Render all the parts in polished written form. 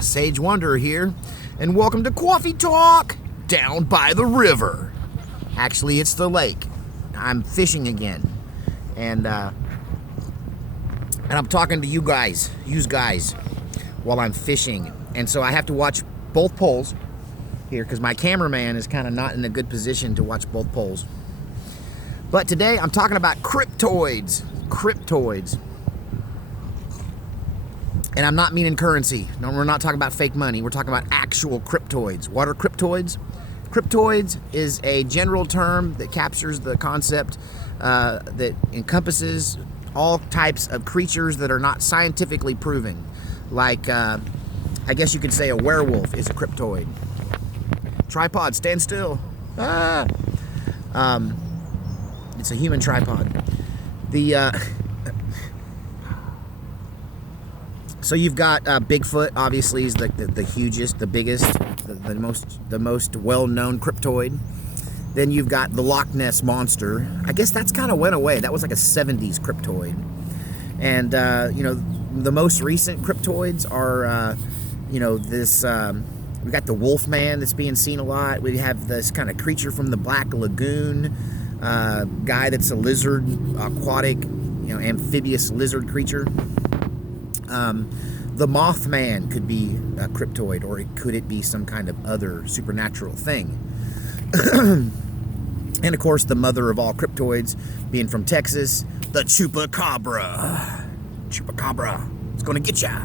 Sage Wanderer here, and welcome to Coffee Talk down by the river. Actually, it's the lake. I'm fishing again, and I'm talking to you guys, while I'm fishing, and so I have to watch both poles here because my cameraman is kind of not in a good position to watch both poles. But today I'm talking about cryptoids. And I'm not meaning currency. No, we're not talking about fake money. We're talking about actual cryptoids. What are cryptoids? Cryptoids is a general term that captures the concept that encompasses all types of creatures that are not scientifically proven. Like, I guess you could say a werewolf is a cryptoid. Tripod, stand still. It's a human tripod. So you've got Bigfoot, obviously, is the hugest, the biggest, the most well-known cryptoid. Then you've got the Loch Ness Monster. I guess that's kind of went away. That was like a 70s cryptoid. And, the most recent cryptoids are, this, we got the Wolfman that's being seen a lot. We have this kind of creature from the Black Lagoon, guy that's a lizard, aquatic, amphibious lizard creature. The Mothman could be a cryptoid, or could it be some kind of other supernatural thing? And of course, the mother of all cryptoids, being from Texas, the Chupacabra. Chupacabra, it's gonna get ya.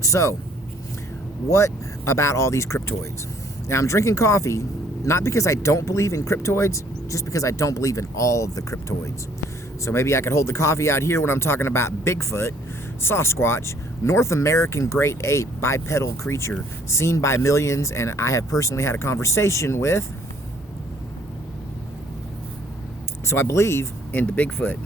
So, what about all these cryptoids? Now, I'm drinking coffee, not because I don't believe in cryptoids, just because I don't believe in all of the cryptoids. So maybe I could hold the coffee out here when I'm talking about Bigfoot, Sasquatch, North American great ape, bipedal creature, seen by millions, and I have personally had a conversation with. So I believe in the Bigfoot.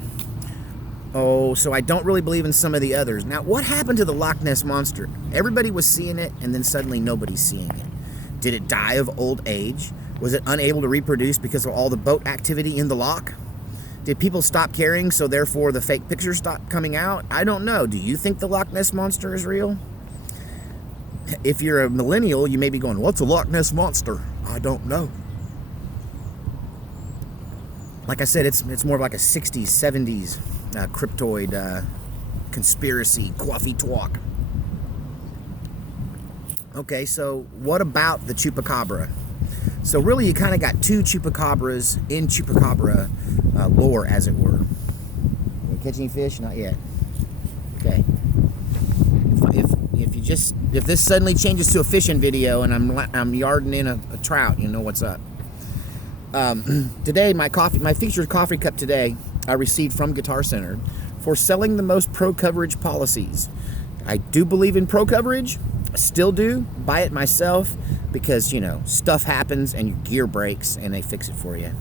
Oh, so I don't really believe in some of the others. Now, what happened to the Loch Ness Monster? Everybody was seeing it, and then suddenly nobody's seeing it. Did it die of old age? Was it unable to reproduce because of all the boat activity in the loch? Did people stop caring, so therefore the fake pictures stopped coming out? I don't know. Do you think the Loch Ness Monster is real? If you're a millennial, you may be going, what's a Loch Ness Monster? I don't know. Like I said, it's more of like a 60s, 70s cryptoid conspiracy, coffee talk. Okay, so what about the Chupacabra? So really, you kind of got two Chupacabras in Chupacabra lore, as it were. You catch any fish? Not yet. Okay. If this suddenly changes to a fishing video and I'm yarding in a trout, you know what's up. Today, my featured coffee cup today, I received from Guitar Center for selling the most pro coverage policies. I do believe in pro coverage. I still do. Buy it myself because, stuff happens and your gear breaks and they fix it for you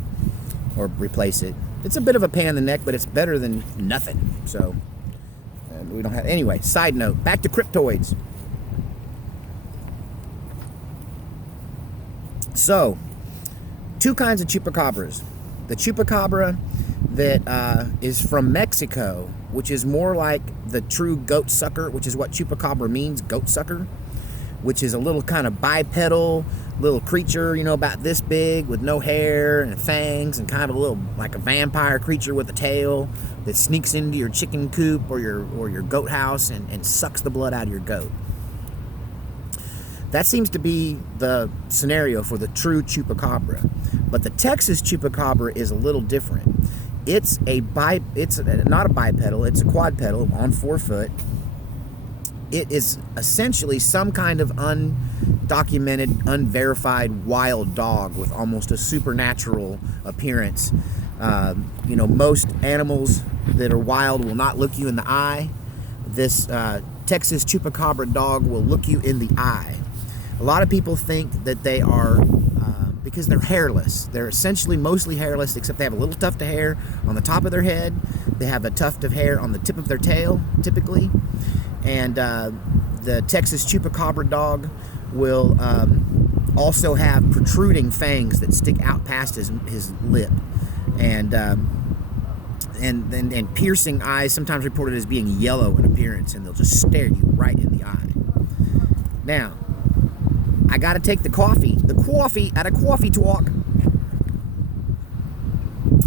or replace it. It's a bit of a pain in the neck, but it's better than nothing. So we don't have. Anyway, side note, back to cryptoids. So, two kinds of Chupacabras. The Chupacabra that is from Mexico, which is more like the true goat sucker, which is what Chupacabra means, goat sucker, which is a little kind of bipedal little creature, about this big with no hair and fangs and kind of a little like a vampire creature with a tail that sneaks into your chicken coop or your goat house and sucks the blood out of your goat. That seems to be the scenario for the true Chupacabra. But the Texas Chupacabra is a little different. It's not a bipedal, it's a quadpedal on 4 foot. It is essentially some kind of undocumented, unverified wild dog with almost a supernatural appearance. Most animals that are wild will not look you in the eye. This Texas Chupacabra dog will look you in the eye. A lot of people think that they are, because they're hairless. They're essentially mostly hairless, except they have a little tuft of hair on the top of their head. They have a tuft of hair on the tip of their tail, typically. And the Texas Chupacabra dog will also have protruding fangs that stick out past his lip. And and piercing eyes, sometimes reported as being yellow in appearance, and they'll just stare you right in the eye. Now, I got to take the coffee at a coffee talk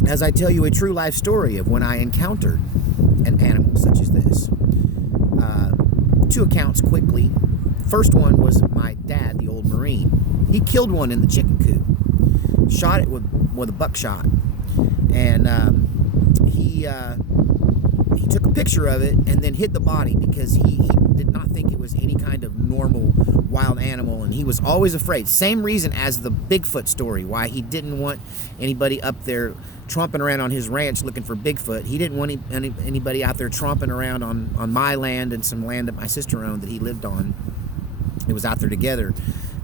as I tell you a true life story of when I encountered an animal such as this. Two accounts quickly. First one was my dad, the old Marine. He killed one in the chicken coop, shot it with a buckshot, and he took a picture of it and then hid the body because he did not think it was any kind of normal wild animal, and he was always afraid. Same reason as the Bigfoot story, why he didn't want anybody up there tromping around on his ranch looking for Bigfoot. He didn't want anybody out there tromping around on my land and some land that my sister owned that he lived on. It was out there together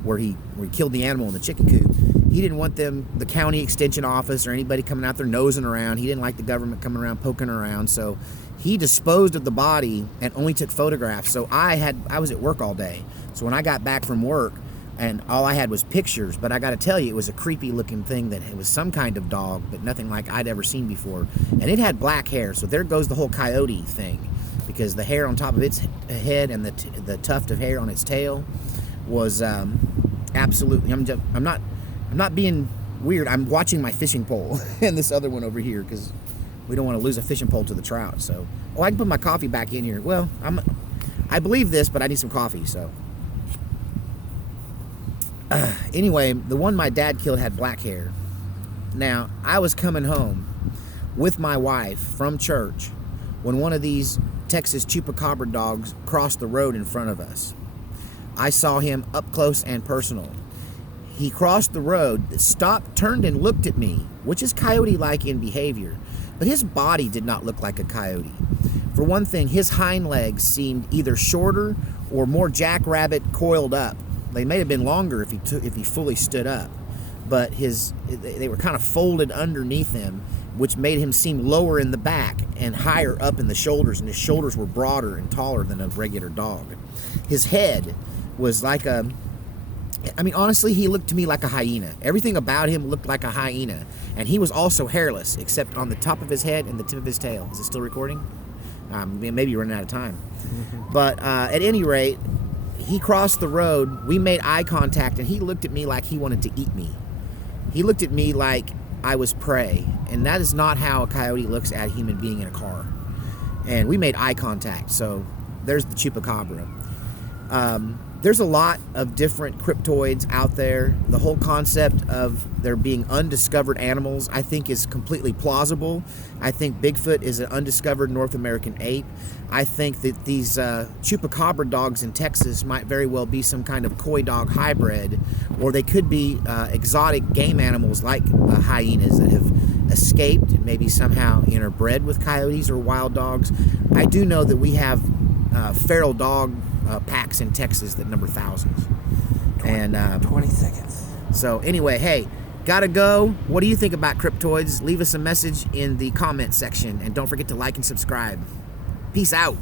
where he killed the animal in the chicken coop. He didn't want the county extension office or anybody coming out there nosing around. He didn't like the government coming around poking around. So he disposed of the body and only took photographs. So I was at work all day. So when I got back from work, and all I had was pictures, but I got to tell you, it was a creepy looking thing that it was some kind of dog, but nothing like I'd ever seen before. And it had black hair, so there goes the whole coyote thing, because the hair on top of its head and the tuft of hair on its tail was absolutely. I'm not being weird. I'm watching my fishing pole and this other one over here because we don't want to lose a fishing pole to the trout. So, I can put my coffee back in here. Well, I believe this, but I need some coffee, so. Anyway, the one my dad killed had black hair. Now, I was coming home with my wife from church when one of these Texas Chupacabra dogs crossed the road in front of us. I saw him up close and personal. He crossed the road, stopped, turned, and looked at me, which is coyote-like in behavior, but his body did not look like a coyote. For one thing, his hind legs seemed either shorter or more jackrabbit coiled up. They may have been longer if he fully stood up, but they were kind of folded underneath him, which made him seem lower in the back and higher up in the shoulders, and his shoulders were broader and taller than a regular dog. His head was like honestly, he looked to me like a hyena. Everything about him looked like a hyena, and he was also hairless, except on the top of his head and the tip of his tail. Is it still recording? Maybe you're running out of time. But at any rate, he crossed the road, we made eye contact, and he looked at me like he wanted to eat me. He looked at me like I was prey, and that is not how a coyote looks at a human being in a car. And we made eye contact, so there's the Chupacabra. There's a lot of different cryptoids out there. The whole concept of there being undiscovered animals, I think, is completely plausible. I think Bigfoot is an undiscovered North American ape. I think that these Chupacabra dogs in Texas might very well be some kind of coy dog hybrid, or they could be exotic game animals like hyenas that have escaped and maybe somehow interbred with coyotes or wild dogs. I do know that we have feral dog packs in Texas that number thousands. 20 seconds. So anyway, hey, gotta go. What do you think about cryptoids? Leave us a message in the comment section, and don't forget to like and subscribe. Peace out.